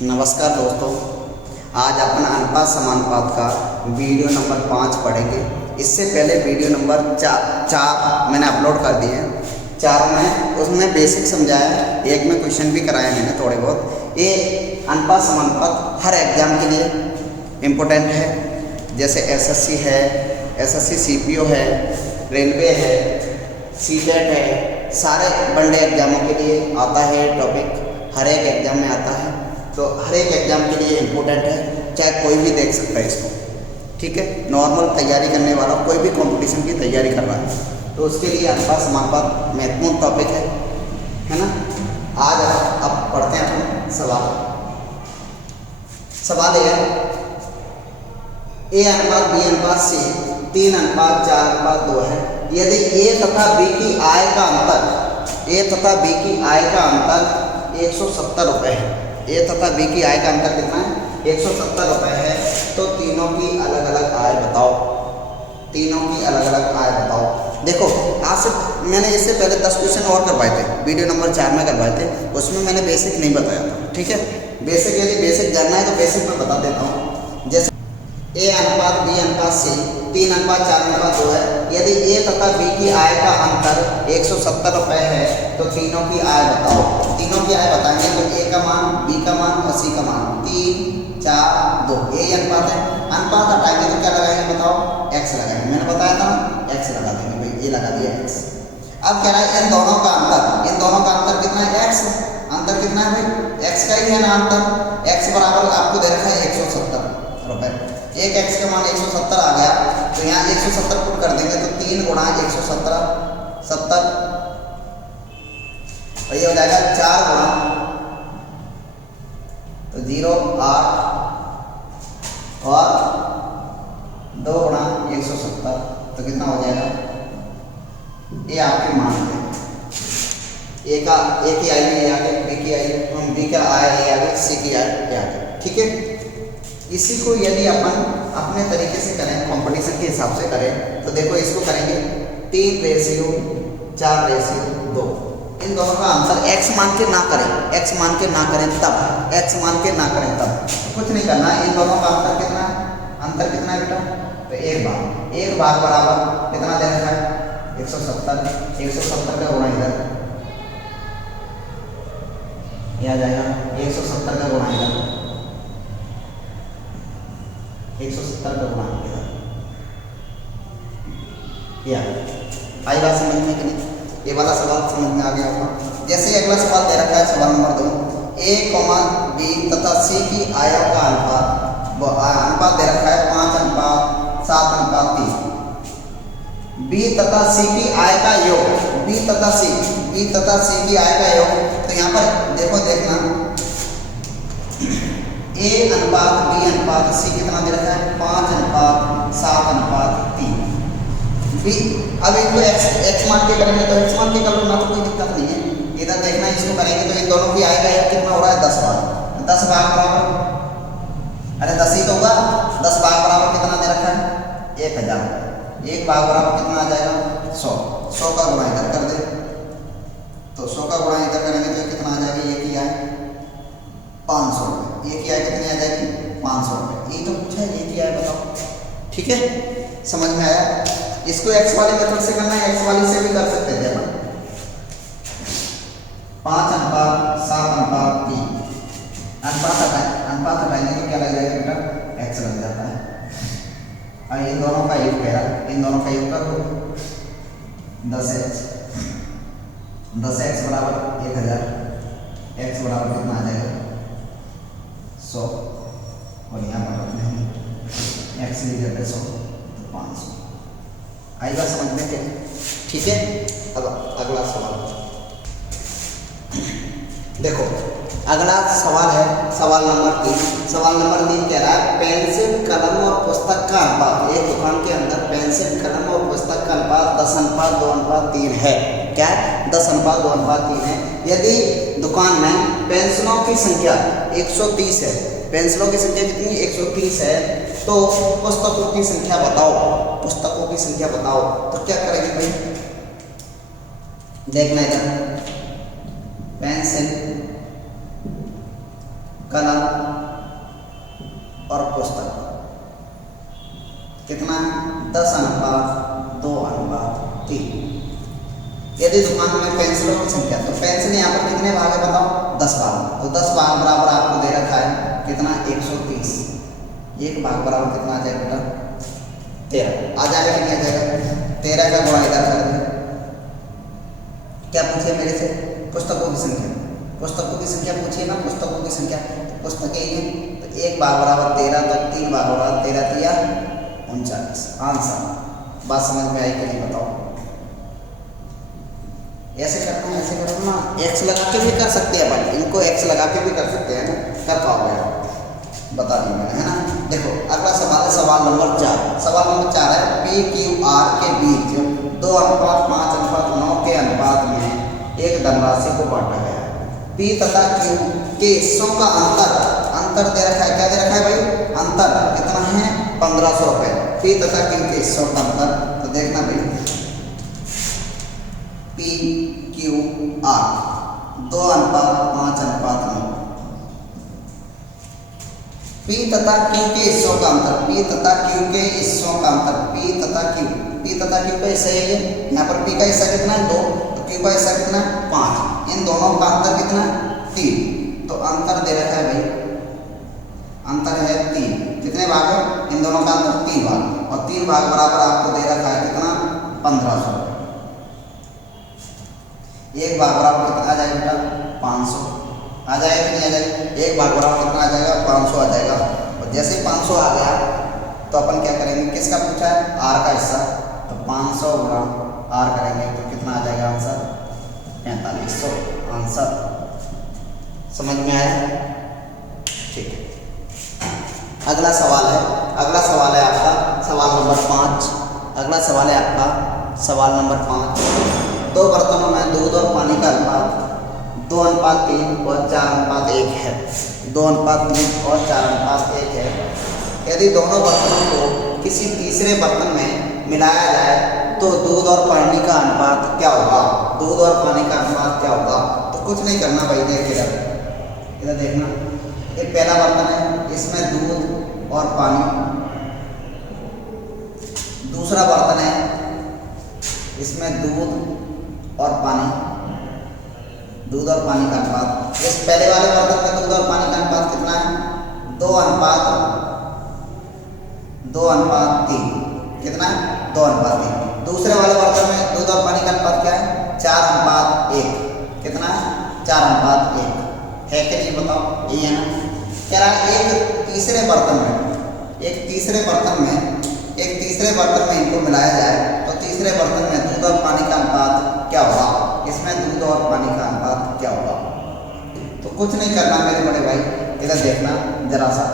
नमस्कार दोस्तों, आज अपन अनुपात समानुपात का वीडियो नंबर 5 पढ़ेंगे। इससे पहले वीडियो नंबर 4 मैंने अपलोड कर दिए हैं। 4 में उसमें बेसिक समझाया, एक में क्वेश्चन भी कराया मैंने थोड़े बहुत। ये अनुपात समानुपात हर एग्जाम के लिए इम्पोर्टेंट है। जैसे एसएससी है, एसएससी सीपीओ है, रेलवे है, सीटेट है, सारे बड़े एग्जामों के लिए आता है टॉपिक। हर एक एग्जाम में आता है, तो हर एक एग्जाम के लिए इम्पोर्टेंट है। चाहे कोई भी देख सकता है इसको, ठीक है। नॉर्मल तैयारी करने वाला, कोई भी कंपटीशन की तैयारी कर रहा है, तो उसके लिए अनुपात समानुपात महत्वपूर्ण टॉपिक है ना। आज अब पढ़ते हैं अपन सवाल। सवाल ये है, ए अनुपात बी अनुपात सी 3 अनुपात 4 अनुपात 2 है। यदि ए तथा बी की आय का अंतर, ए तथा बी की आय का अंतर 170 रुपये है। ए तथा बी की आय का अंतर कितना है? 170 रुपये है। तो तीनों की अलग अलग आय बताओ। तीनों की अलग अलग आय बताओ। देखो, आज से मैंने इससे पहले 10 क्वेश्चन और करवाए थे, वीडियो नंबर 4 में करवाए थे। उसमें मैंने बेसिक नहीं बताया था, ठीक है। बेसिक यदि बेसिक जानना है तो बेसिक में बता देता हूँ। जैसे ए अनुपात बी अनुपात सी 3 अनुपात 4 अनुपात 2 है। यदि ए तथा बी की आय का अंतर 170 रुपये है, तो तीनों की आय बताओ। तीनों की आय बताएंगे तो ए का मान, बी का मान और सी का मान। 3 4 2 ये अनुपात है। अनुपात हटाएंगे तो क्या लगाएंगे बताओ? एक्स लगाएंगे। मैंने बताया था ना, एक्स लगा देंगे भाई, ये लगा दिया एक्स। अब कह रहा है इन दोनों का अंतर, इन दोनों का अंतर कितना है? एक्स। अंतर कितना है भाई? एक्स का ही है ना अंतर। एक्स बराबर आपको दे रखा है 170 रुपये। एक एक्स का मान 170 आ गया, तो यहाँ 170 पुट कर देंगे तो 3 गुणा 170 70, और ये हो जाएगा 4 गुणा तो 0 8 और 2 गुणा 170 तो कितना हो जाएगा? ये आपके मान है। ए का ए की आई है आगे, बी की आई, हम बी का आय है आगे, सी की आय है आगे, ठीक है। इसी को यदि अपन अपने तरीके से करें, कंपटीशन के हिसाब से करें, तो देखो इसको करेंगे 3:4:2। इन दोनों का अंतर x मान के ना करें, x मान के ना करें तब, x मान के ना करें तब कुछ नहीं करना। इन दोनों का अंतर कितना है? अंतर कितना है बेटा? तो एक भाग बराबर कितना दे रखा है? 170। 170 का गुणा इधर आ जाएगा, 170 का गुणा इधर, 170 का गुणा इधर। आई बात समझ में कि नहीं? ये वाला सवाल समझ में आ गया होगा। जैसे अगला सवाल दे रखा है, सवाल नंबर 2, ए, बी तथा सी की आयों का अनुपात दे रखा है 5 अनुपात 7 अनुपात 3। बी तथा सी की आय का योग, बी तथा सी की आय का योग। तो यहाँ पर देखो, देखना ए अनुपात बी अनुपात सी कितना दे रखा है? 5 अनुपात 7 अनुपात 3। बी अब इनको एक्स मान के करेंगे तो एक्स मान के कर लो ना, तो कोई दिक्कत नहीं है। इधर देखना, इसको करेंगे तो इन दोनों की आएगा कितना हो रहा है? 10 भाग। 10 भाग बराबर, अरे 10 ही तो होगा। 10 भाग बराबर कितना दे रखा है? 1000। एक भाग बराबर कितना आ जाएगा? 100। 100 का गुणा इधर कर दे, तो 100 का गुणा इधर करेंगे तो कितना आ जाएगा? ये की आय 500 रुपये। ये की आय कितनी आ जाएगी? 500 रुपये। ये तो पूछा है, ये की आय बताओ, ठीक है। समझ में आया? इसको एक्स वाले मेथड से करना है, एक्स वाली से भी कर सकते थे अपन। 5 अनुपात 7 अनुपात 3। अनुपात हटाएंगे तो क्या लग जाएगा बेटा? एक्स लग जाता है। और इन दोनों का योग कह रहा है, इन दोनों का योग कर दो 10x। 10x बराबर 1000। x बराबर कितना आ जाएगा? 100। और यहाँ पर रखते हैं x लिख देते 100 तो 500। आएगा समझ में क्या? ठीक है। अब अगला सवाल देखो, अगला सवाल है सवाल नंबर 3। सवाल नंबर 3 कह रहा है पेंसिल, कलम और पुस्तक का अनुपात। एक दुकान के अंदर पेंसिल, कलम और पुस्तक का अनुपात 10 अनुपात 2 अनुपात 3 है। क्या है? 10 अनुपात 2 अनुपात 3 है। यदि दुकान में पेंसिलों की संख्या 130 है, पेंसिलों की संख्या कितनी? 130 है, तो पुस्तकों की संख्या बताओ। पुस्तकों की संख्या बताओ, तो क्या करेंगे भाई? देखना इधर, पेंसिल, कलम और पुस्तक कितना 10:2:3। यदि दुकान में पेंसिलों की संख्या, तो पेंसिल यहाँ पर कितने भाग है बताओ? 10 भाग। तो 10 भाग बराबर आपको दे रखा है कितना? 130। एक भाग बराबर कितना आ जाएगा बेटा? 13 आ जाएगा कि नहीं आ जाएगा? 13 का गुणा इधर कर दे। क्या पूछिए मेरे से? पुस्तकों की संख्या। पुस्तकों की संख्या पूछिए ना, पुस्तकों की संख्या। तो पुस्तकें हैं तो एक भाग बराबर 13, तो 3 भाग बराबर 13 3 39। आंसर। बात समझ में आई कि नहीं बताओ? ऐसे करना है, ऐसे करना ना, एक्स लगा के भी कर सकते हैं अपन, इनको एक्स लगा के भी कर सकते हैं ना, कर पाओगे आप? बता दी मैंने, है ना। देखो अगला सवाल है, सवाल नंबर 4। सवाल नंबर 4 है पी क्यू आर के बीच 2:5:9 के अनुपात में एक धनराशि को बांटा गया है। पी तथा क्यू के हिस्सों का अंतर दे रखा है। क्या दे रखा है भाई? अंतर कितना है? 1500 रुपये। पी तथा क्यू के हिस्सों का अंतर, तो देखना भाई, पी क्यू आर 2:5:9। पी तथा क्यू के हिस्सों का अंतर, पी तथा क्यू के हिस्सों का अंतर, पी तथा क्यू का हिस्सा है ये। यहाँ पर पी का हिस्सा कितना है? 2, तो क्यू का हिस्सा कितना? 5। इन दोनों का अंतर कितना? 3। तो अंतर दे रखा है भाई, अंतर है 3। कितने भाग है? इन दोनों का अंतर 3 भाग, और 3 भाग बराबर आपको दे रखा है कितना? 1500। एक भाग बराबर कितना आ जाएगा बेटा? 500 आ जाएगा कि नहीं आ जाएगा? एक भाग बराबर कितना आ जाएगा? 500 आ जाएगा। और जैसे 500 आ गया तो अपन क्या करेंगे? किसका पूछा है? आर का हिस्सा। तो 500 गुणा आर करेंगे तो कितना आ जाएगा आंसर? 4500। आंसर। समझ में आया? ठीक है। अगला सवाल है आपका सवाल नंबर 5। अगला सवाल है आपका सवाल नंबर 5। 2 बर्तनों में दूध और पानी का अनुपात 2:3 और 4:1 है। 2:3 और 4:1 है। यदि दोनों बर्तनों को किसी तीसरे बर्तन में मिलाया जाए तो दूध और पानी का अनुपात क्या होगा? दूध और पानी का अनुपात क्या होगा? तो कुछ नहीं करना भाई, देख इधर देखना। ये पहला बर्तन है, इसमें दूध और पानी। दूसरा बर्तन है, इसमें दूध और पानी, दूध और पानी का अनुपात। इस पहले वाले बर्तन में दूध और पानी का अनुपात कितना है? 2:3। कितना है? 2:3। दूसरे वाले बर्तन में दूध और पानी का अनुपात क्या है? 4:1। कितना है? 4:1 है कि नहीं बताओ? यही है ना। कह रहा है एक तीसरे बर्तन में इनको मिलाया जाए तो तीसरे बर्तन में दूध और पानी का अनुपात क्या होगा? इसमें दूध और पानी का अनुपात क्या होगा? तो कुछ नहीं करना मेरे बड़े भाई, इधर देखना जरा सा।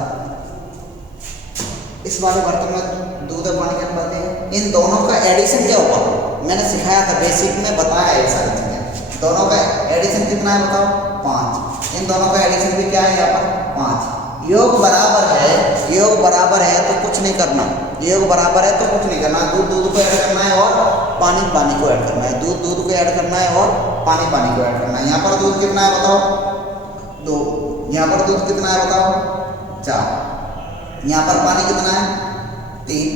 इस वाले बर्तन में दूध और पानी का अनुपात है, इन दोनों का एडिशन क्या होगा? मैंने सिखाया था, बेसिक में बताया ये सारी चीजें। दोनों का एडिशन कितना है बताओ? 5। इन दोनों का एडिशन भी क्या है यहाँ पर? 5। योग बराबर है तो कुछ नहीं करना। योग बराबर है तो कुछ नहीं करना। दूध को ऐड करना है और पानी को ऐड करना है। दूध को ऐड करना है और पानी को ऐड करना है। यहाँ पर दूध कितना है बताओ? 2। यहाँ पर दूध कितना है बताओ? 4। यहाँ पर पानी कितना है? 3।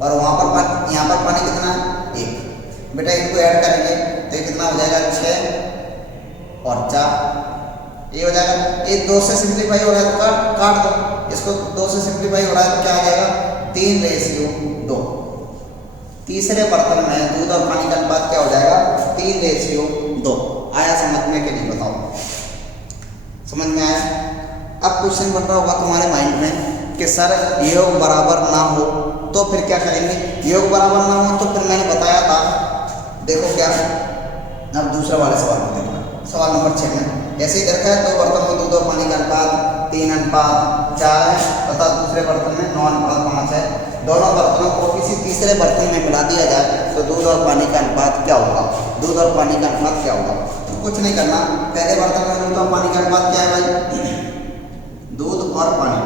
और यहाँ पर पानी कितना है? 1। बेटा इनको ऐड करेंगे तो ये कितना हो जाएगा? 6 और 4 ये हो जाएगा। ये 2 से सिंप्लीफाई हो रहा है तो काट दो इसको। 2 से सिंप्लीफाई हो रहा है तो क्या आ जाएगा? 3:2। तीसरे बर्तन में दूध और पानी का अनुपात क्या हो जाएगा? 3:2। आया समझ में कि नहीं बताओ? समझ में आया? अब क्वेश्चन बन रहा होगा तुम्हारे माइंड में कि सर योग बराबर ना हो तो फिर क्या करेंगे? योग बराबर ना हो तो फिर मैंने बताया था, देखो क्या। अब दूसरा वाले सवाल में देखना, सवाल नंबर 6 में ऐसे ही देखा है। 2 बर्तन में दूध और पानी का अनुपात 3:4 है तथा दूसरे बर्तन में 9:5 है। दोनों बर्तनों को किसी तीसरे बर्तन में मिला दिया जाए तो दूध और पानी का अनुपात क्या होगा? दूध और पानी का अनुपात क्या होगा? तो कुछ नहीं करना। पहले बर्तन में दूध और पानी का अनुपात क्या है भाई? दूध और पानी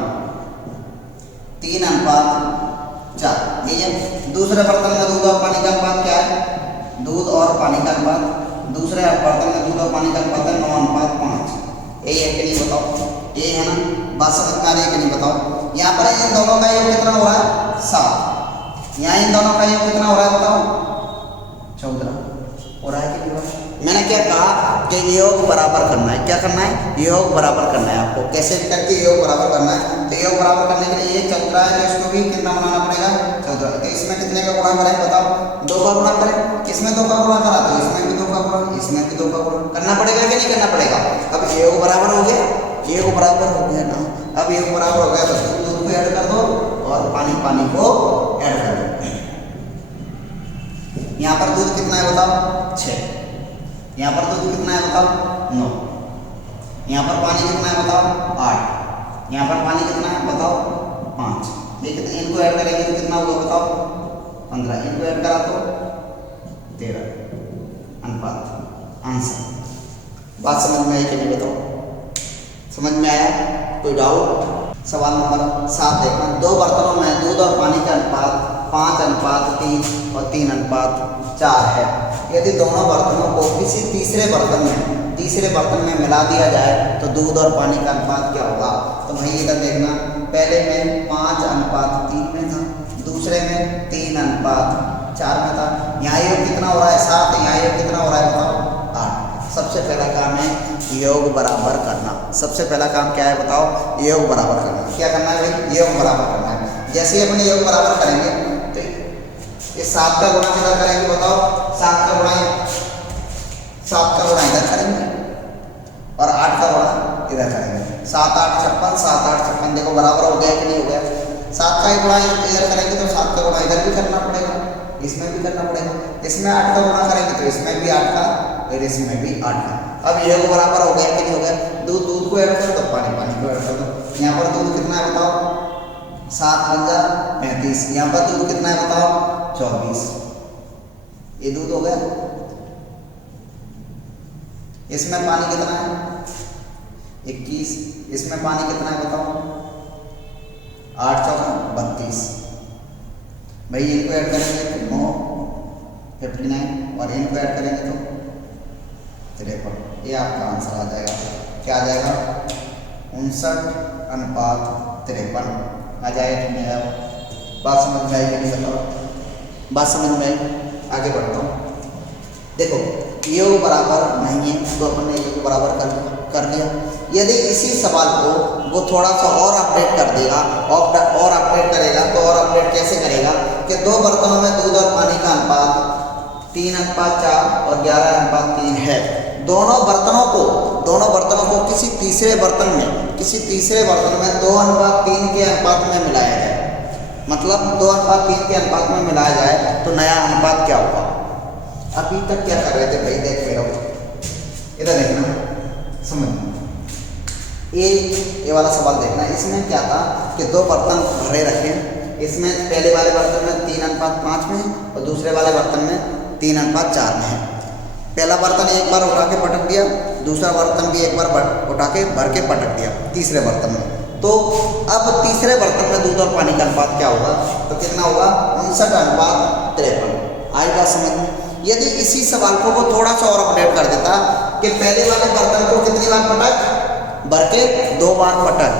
3:4, यही है। दूसरे बर्तन में दूध और पानी का अनुपात क्या है? दूध और पानी का अनुपात, दूसरे बर्तन में दूध और पानी का अनुपात है 9:5। यही है कि नहीं बताओ? ये है ना, बात समझ में आ रही है कि नहीं बताओ। यहाँ पर इन दोनों का योग कितना हो रहा है 7, यहाँ इन दोनों का योग कितना हो रहा है बताओ 14 हो रहा है कि नहीं हो रहा है। मैंने क्या कहा कि योग बराबर करना है, क्या करना है, योग बराबर करना है आपको, कैसे भी करके योग बराबर करना है। तो योग बराबर करने के लिए ये 14 है तो इसको भी कितना बनाना पड़ेगा 14, तो इसमें कितने का गुणा करें बताओ 2 का गुणा करें, इसमें 2 का गुणा करा तो इसमें भी 2 का गुणा, इसमें भी 2 का गुणा करना पड़ेगा कि नहीं करना पड़ेगा। अब योग बराबर हो गया, योग बराबर हो गया ना, अब योग बराबर हो गया तो दूध को ऐड कर दो और पानी को ऐड कर दो। यहाँ पर दूध कितना है बताओ 6, यहाँ पर दूध कितना है बताओ 9, यहाँ पर पानी कितना है बताओ 8, यहाँ पर पानी कितना है बताओ 5, ये कितने, इनको ऐड करेंगे तो कितना होगा बताओ 15, इनको ऐड करा तो 13 अनुपात आंसर। बात समझ में आई कि नहीं बताओ, समझ में आया, कोई डाउट। सवाल नंबर 7 देखना, 2 बर्तनों में दूध और पानी का अनुपात 5:3 और 3:4 है। यदि दोनों बर्तनों को किसी तीसरे बर्तन में मिला दिया जाए तो दूध और पानी का अनुपात क्या होगा। तो भाई इधर देखना, पहले में 5:3 में था, दूसरे में 3:4 में था, यहाँ योग कितना हो रहा है 7, यहाँ योग कितना हो रहा है बताओ 8। सबसे पहला काम है योग बराबर करना, सबसे पहला काम क्या है बताओ, योग बराबर करना। क्या करना है भाई, योग बराबर करना है। जैसे ही अपने योग बराबर करेंगे तो ये 7 का गुणा किधर करेंगे बताओ, 7 का गुणा इधर करेंगे और 8 का गुणा इधर करेंगे। 7 8 56, 7 8 56 देखो बराबर हो गया कि नहीं हो गया। 7 का गुणा इधर करेंगे तो 7 का गुणा इधर भी करना पड़ेगा, इसमें भी करना पड़ेगा, इसमें 8 का गुणा करेंगे तो इसमें भी 8 का और इसमें भी 8 का। अब ये बराबर हो गया कि नहीं हो गया। दूध को ऐड कर दो, पानी को ऐड कर दो। यहाँ पर दूध कितना है बताओ 7 × 35, यहाँ पर दूध कितना है बताओ 24, ये दूध हो गया। इसमें पानी कितना है 21, इसमें पानी कितना है बताओ 8 × 4 32। भाई इनको ऐड करेंगे तो 9 59 और इनको ऐड करेंगे तो 53। ये आपका आंसर आ जाएगा, क्या आ जाएगा 59:53 आ जाएगा कि नहीं आएगा। बात समझ में आई कि नहीं बताओ, बात समझ में आई। आगे बढ़ता हूँ, देखो योग बराबर नहीं है तो अपन ने योग बराबर कर लिया। यदि इसी सवाल को वो थोड़ा सा और अपडेट कर देगा और अपडेट करेगा तो और अपडेट कैसे करेगा कि 2 बर्तनों में दूध और पानी का अनुपात 3:4 और 11:3 है। दोनों बर्तनों को किसी तीसरे बर्तन में 2:3 के अनुपात में मिलाया जाए, मतलब 2:3 के अनुपात में मिलाया जाए तो नया अनुपात क्या होगा। अभी तक क्या कर रहे थे भाई, देख रहे हो इधर देखना, समझ ये वाला सवाल देखना। इसमें क्या था कि 2 बर्तन भरे रखे, इसमें पहले वाले बर्तन में 3:5 में और दूसरे वाले बर्तन में 3:4 में है। पहला बर्तन एक बार उठा के पटक दिया, दूसरा बर्तन भी एक बार उठा के भर के पटक दिया तीसरे बर्तन में। तो अब तीसरे बर्तन में दूध और पानी का अनुपात क्या होगा, तो कितना होगा 59:53। आई बात समझ में। यदि इसी सवाल को वो थोड़ा सा और अपडेट कर देता कि पहले वाले बर्तन को कितनी बार पटक, भर के 2 बार पटक।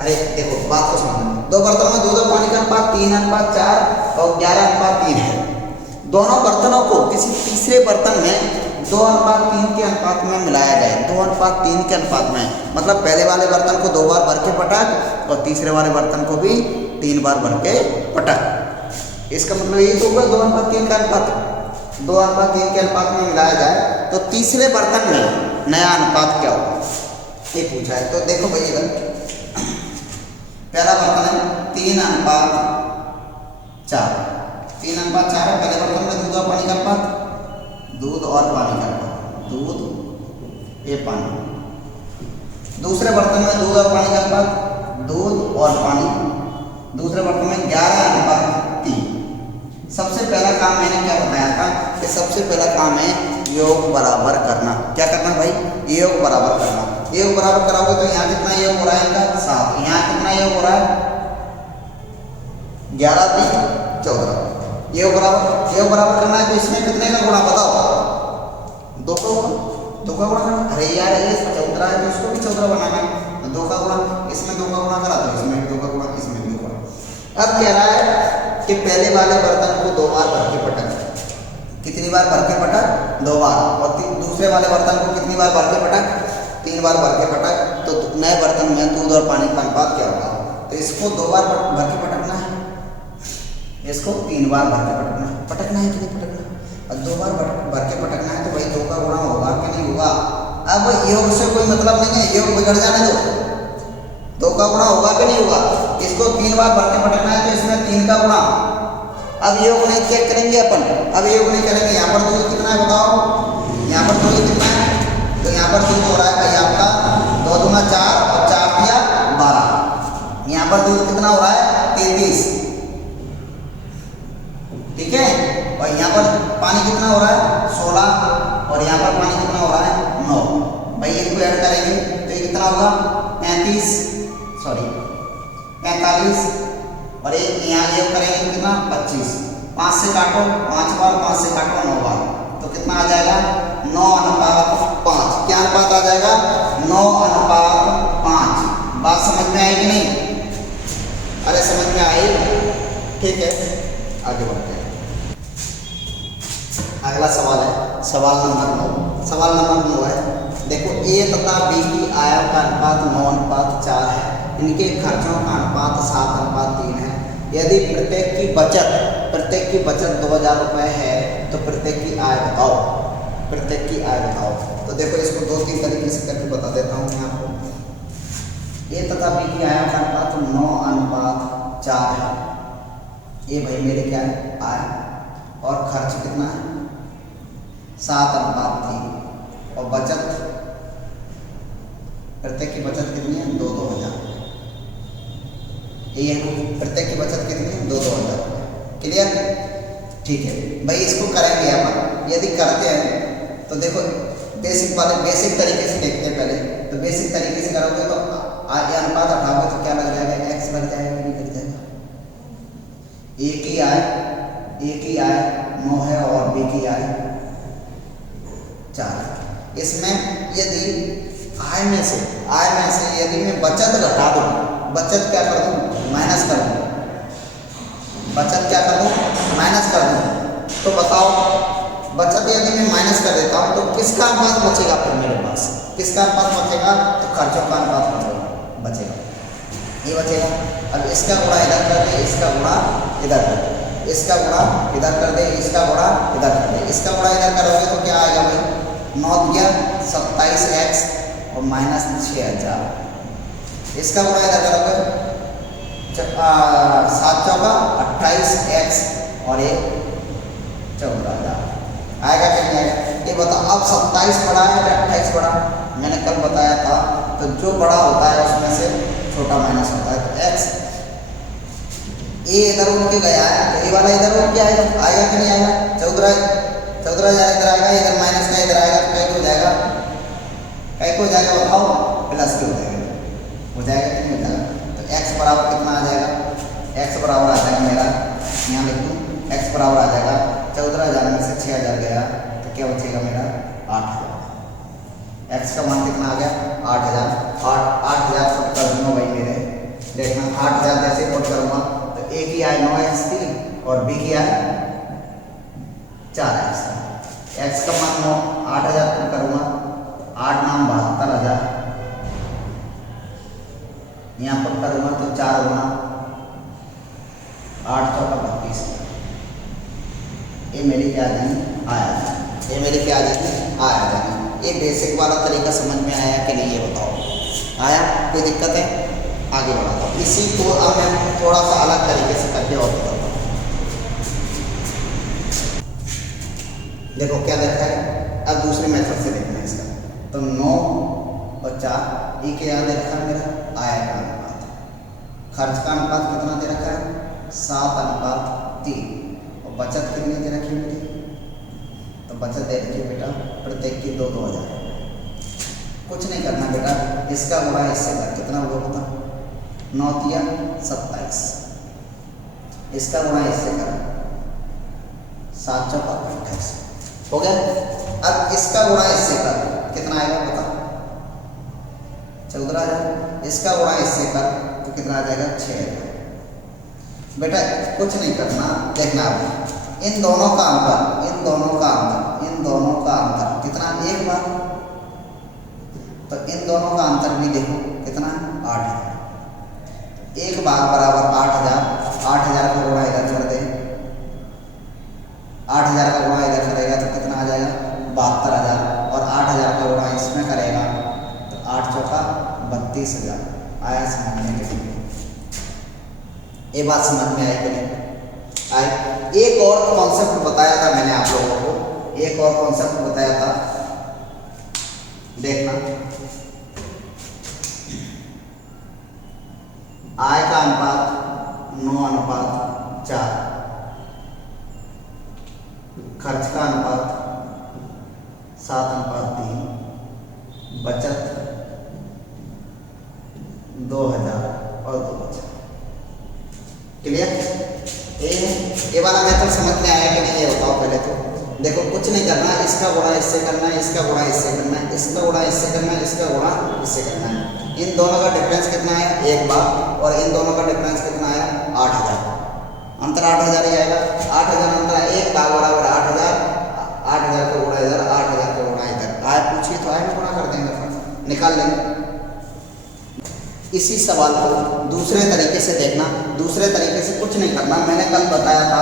अरे देखो बात को समझो, 2 बर्तनों में दूध और पानी का अनुपात 3:4 और 11:3 है। दोनों बर्तनों को किसी तीसरे बर्तन में 2:3 के अनुपात में मिलाया गया, 2:3 के अनुपात में, मतलब पहले वाले बर्तन को 2 बार भर के पटक और तीसरे वाले बर्तन को भी 3 बार भर के पटक। इसका मतलब यही तो होगा 2:3 का अनुपात, 2:3 के अनुपात में मिलाया जाए तो तीसरे बर्तन में नया अनुपात क्या होगा, ये पूछा है। तो देखो भाई इधर पहला बर्तन है 3:4, 3:4 है पहले बर्तन में दूध और पानी का अनुपात, दूध और पानी का अनुपात, दूध ये पानी। दूसरे बर्तन में दूध और पानी का अनुपात, दूध और पानी, दूसरे बर्तन में 11:3। सबसे पहला काम मैंने क्या बताया था कि सबसे पहला काम है योग बराबर करना। क्या करना भाई, योग बराबर करना। योग बराबर कराओगे तो यहाँ कितना योग हो रहा है इनका 7, यहाँ कितना योग हो रहा है 11 3 14। योग बराबर करना है तो इसमें कितने का गुणा बताओ, 2 का गुणा करना। अरे यार ये 14 है तो इसको भी 14 बनाना है, 2 का गुणा, इसमें 2 का गुणा करा तो इसमें भी 2 का गुणा, इसमें भी 2 का। अब कह रहा है कि पहले वाले बर्तन को 2 बार भर के पटक, कितनी बार भर के पटक? 2 बार। और दूसरे वाले बर्तन को कितनी बार भर के पटक? 3 बार भर के पटक। तो नए बर्तन में दूध और पानी का अनुपात क्या होगा? तो इसको 2 बार भर के पटकना है, इसको 3 बार भर के पटकना है। पटकना है कि नहीं पटकना? और 2 बार भर के पटकना है तो भाई 2 का गुणा होगा कि नहीं होगा? अब योग से कोई मतलब नहीं है, योग बिगड़ जाने दो। 2 का गुणा होगा कि नहीं होगा? इसको 3 बार भर के पटकना है तो इसमें 3 का गुणा। अब योग नहीं चेक करेंगे अपन, अब योग नहीं करेंगे। यहाँ पर दूध कितना है बताओ? यहाँ पर दूध कितना है? तो यहाँ पर दूध हो रहा है भाई आपका 2 दूना 4 और 4 दिया 12। यहाँ पर दूध कितना हो रहा है? 33, ठीक है। और यहाँ पर पानी कितना हो रहा है? 16। और यहाँ पर पानी कितना हो रहा है? 9। भाई इनको ऐड करेंगे तो ये कितना होगा? 45 और एक यहाँ योग करेंगे तो कितना? 25। 5 से काटो 5 बार, 5 से काटो 9 बार, तो कितना आ जाएगा? 9:5। क्या अनुपात आ जाएगा? 9:5। बात समझ में आएगी नहीं? अरे समझ में आई, ठीक है। आगे बढ़ते हैं। अगला सवाल है सवाल नंबर 9। सवाल नंबर 9 है, देखो ए तथा बी की आय का अनुपात 9:4 है। इनके खर्चों का अनुपात 7:3 है। यदि प्रत्येक की बचत 2000 रुपये है तो प्रत्येक की आय बताओ। प्रत्येक की आय बताओ। तो देखो इसको 2-3 तरीके से करके बता देता हूँ मैं आपको। ए तथा बी की आय का अनुपात 9:4 है। ये भाई मेरे क्या है? आय। और खर्च कितना है? 7:3। और बचत, प्रत्येक की बचत कितनी है? 2-2000। ये प्रत्येक की बचत कितनी है? 2-2000। क्लियर? ठीक है भाई, इसको करेंगे अपन। यदि करते हैं तो देखो बेसिक तरीके से देखते हैं पहले। तो बेसिक तरीके से करोगे तो आगे अनुपात हटाओगे तो क्या लग जाएगा? x लग जाएगा, नहीं लग जाएगा? ए की आय 9 है और बी की आय 4। इसमें यदि आय में से यदि मैं बचत घटा दूं, बचत क्या कर दूं? माइनस कर दूं। बचत क्या कर दूं? माइनस कर दूं। तो बताओ, बचत यदि मैं माइनस कर देता हूं तो किसका अनुपात बचेगा फिर मेरे पास? किसका अनुपात बचेगा? तो खर्चों का अनुपात बचेगा, ये बचेगा। अब इसका गुणा इधर कर दे, इसका गुणा इधर कर दे, इसका गुणा इधर कर दे, इसका गुणा इधर कर दे। इसका गुणा इधर करोगे तो क्या आएगा भाई? 9 दिया 27x और माइनस 6000। इसका गुणा इधर करोगे 7 चौका 28x और ये 14000। आएगा कि नहीं आएगा? ये बताओ। अब 27 बड़ा है या 28 बड़ा? मैंने कल बताया था, तो जो बड़ा होता है उसमें से छोटा माइनस होता है। तो x ये इधर उठ के गया है तो ये वाला इधर उठ के आएगा कि नहीं आएगा? 14,000 इधर आएगा, इधर माइनस का इधर आएगा तो कैसे हो जाएगा? कैसे हो जाएगा बताओ? प्लस के हो जाएगा कि नहीं हो जाएगा? तो x बराबर कितना आ जाएगा? x बराबर आ जाएगा मेरा, यहाँ लिख दूँ, x बराबर आ जाएगा 14,000 में से 6,000 गया तो क्या बचेगा मेरा? 8,000। x का मान कितना आ गया? 8,000। 8,000 पुट कर दूंगा भाई मेरे, देखना 8,000 जैसे पुट करूँगा तो a की आय 9x थी और b की आय 4x था। x का मान 8,000 पुट करूँगा, 8 नाम 72,000, यहाँ पुट करूँगा तो 4 गुना 8 चौका 32। ये मेरी क्या आ जाएगी? आया जाएगी। ये मेरी क्या आ जाएगी? आया जाएगी। ये बेसिक वाला तरीका समझ में आया कि नहीं ये बताओ? आया? कोई दिक्कत है? आगे बढ़ाता हूँ। इसी को अब मैं थोड़ा सा अलग तरीके से करके और बताता हूँ। देखो क्या देखा है, अब दूसरे मेथड से देखना है इसका। तो 9 और 4 ये क्या दे रखा है मेरा? आय का अनुपात। खर्च का अनुपात कितना दे रखा है? 7:3। और बचत कितनी दे रखी है मेरी? तो बचत दे रखी है बेटा प्रत्येक की 2-2000। कुछ नहीं करना बेटा, इसका गुणा इससे कर, कितना हुआ बता? 9 दिया 27। इसका गुणा इससे कर, 7 चौका 28 हो गया। अब इसका गुणा इससे कर, कितना आएगा बता? 14,000, इसका गुणा इससे कर तो कितना आ जाएगा 6,000। बेटा कुछ नहीं करना, देखना आप इन दोनों का अंतर, इन दोनों का अंतर, इन दोनों का अंतर कितना, 1 बार। तो इन दोनों का अंतर भी देखो कितना, 8,000। 1 भाग बराबर 8,000, 8,000 का गुणा इधर कर दे, 8,000 का गुणा इधर करेगा तो कितना आ जाएगा 72,000, और 8,000 का गुणा इसमें करेगा तो 8 चौका 32,000। आया समझने के लिए? ये बात समझ में आई कि नहीं आई? एक और कॉन्सेप्ट बताया था मैंने आप लोगों को, एक और कॉन्सेप्ट बताया था, देखना। आय का अनुपात 9:4, खर्च का अनुपात 7:3, बचत 2,000 और 2,000। क्लियर? ये वाला मेथड समझ में आया कि नहीं ये बताओ पहले तो। देखो कुछ नहीं करना, इसका गुणा इससे करना है, इसका गुणा इससे करना है, इसका गुणा इससे करना है, इसका गुणा इससे करना है। इन दोनों का डिफरेंस कितना है, 1 बार, और इन दोनों का डिफरेंस कितना है, 8,000। अंतर 8,000 ही आएगा। 8,000 अंतर 1 भाग बराबर 8,000, 8,000 का गुणा इधर, 8,000 का गुणा इधर। आए पूछिए तो आए में गुणा कर देंगे, फिर निकाल लेंगे। इसी सवाल को दूसरे तरीके से देखना, दूसरे तरीके से कुछ नहीं करना। मैंने कल बताया था,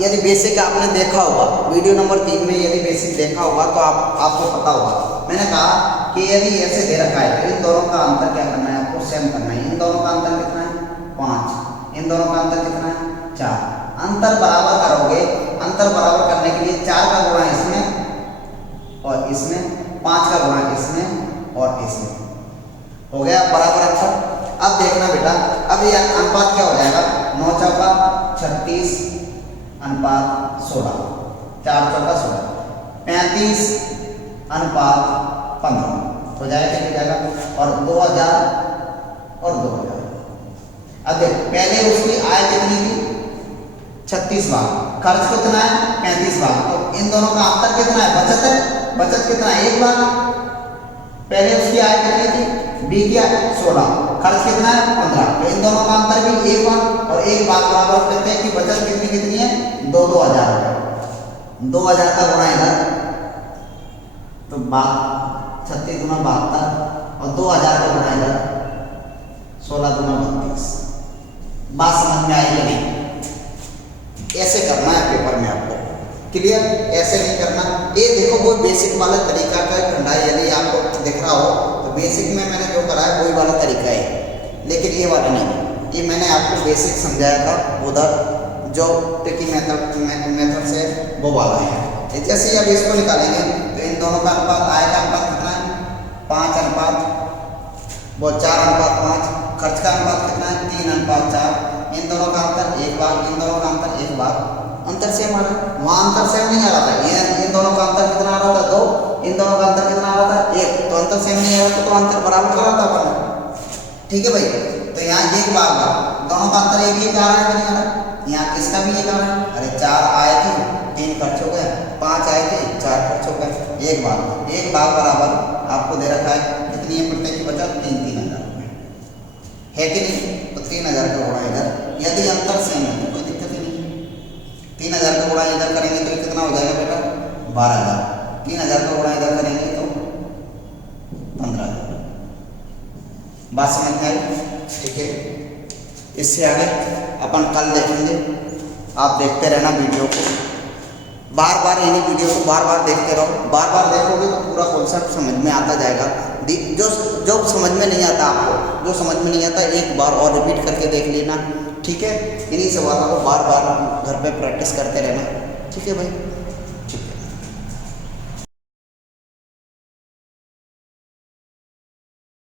यदि बेसिक आपने देखा होगा वीडियो नंबर 3 में, यदि बेसिक देखा होगा तो आपको पता होगा। मैंने कहा कि यदि ऐसे दे रखा है तो इन दोनों का अंतर क्या करना है, आपको सेम करना है। इन दोनों का अंतर कितना है, 5, इन दोनों का अंतर कितना है, 4। अंतर बराबर करोगे, अंतर बराबर करने के लिए 4 का गुणा इसमें और इसमें, 5 का गुणा इसमें और इसमें, हो गया बराबर अंतर। अब देखना बेटा, अब ये अनुपात क्या हो जाएगा, 9 चौका 36 अनुपात 16, 4 चौका 16, 35 अनुपात 15 हो जाएगा, क्या जाएगा, और 2,000 और 2,000। अब देख, पहले उसकी आय कितनी थी, 36 भाग, खर्च कितना है, 35 भाग। तो इन दोनों का अंतर कितना है, बचत है, बचत कितना है, 1 भाग। पहले उसकी आय कितनी थी, 20 या 16, खर्च कितना है, 15। तो इन दोनों का अंतर भी 1 भाग, और 1 भाग बराबर करते हैं कि बचत कितनी कितनी है, 2,000। 2,000 का गुणा इधर तो 36 गुना 72, और 2,000 का गुणा इधर 16 गुना 32। बात समझ में आई कि नहीं? ऐसे करना है पेपर में आपको, क्लियर? ऐसे नहीं करना। ये देखो वो बेसिक वाला तरीका का फंडा है, यदि आपको दिख रहा हो तो बेसिक में मैंने जो करा है वही वाला तरीका है, लेकिन ये वाला नहीं। ये मैंने आपको बेसिक समझाया था उधर, जो ट्रिकी मेथड से वो वाला है। जैसे ही अब इसको निकालेंगे तो इन दोनों का अनुपात, आय का अनुपात कितना है, 5:4, वो 4:5, खर्च का अनुपात कितना है, 3:4। इन दोनों का अंतर 1 भाग, इन दोनों का अंतर 1 भाग। अंतर सेम आ रहा है, वहाँ अंतर सेम नहीं आ रहा था। इन दोनों का अंतर कितना आ रहा था, 2, इन दोनों का अंतर कितना आ रहा था, 1। तो अंतर सेम नहीं आ रहा था, तो अंतर बराबर कर रहा था अपन। ठीक है भाई, तो यहाँ 1 भाग, दोनों का अंतर 1 आ रहा है कि नहीं आ रहा, यहाँ किसका भी 1 आ रहा है। अरे 4 आए थे, 3 खर्च हो गए, 5 आए थे, 4 खर्च हो गए, 1 भाग। 1 भाग बराबर आपको दे रखा है कितनी है, प्रत्येक की बचत 3,000 है कि नहीं। तो 3,000 का गुणा इधर, यदि अंतर सेम है तो कोई दिक्कत ही नहीं। 3,000 का गुणा इधर करेंगे तो कितना हो जाएगा बेटा, 12,000। 3,000 का गुणा इधर करेंगे तो 15,000। बात समझ में आई? ठीक है, इससे आगे अपन कल देखेंगे। आप देखते रहना वीडियो को, बार बार इन्हीं वीडियो को बार बार देखते रहो। बार बार देखोगे तो पूरा कॉन्सेप्ट समझ में आता जाएगा। जो समझ में नहीं आता आपको, जो समझ में नहीं आता एक बार और रिपीट करके देख लेना। ठीक है, इन्हीं सवालों को बार बार घर पे प्रैक्टिस करते रहना। ठीक है भाई।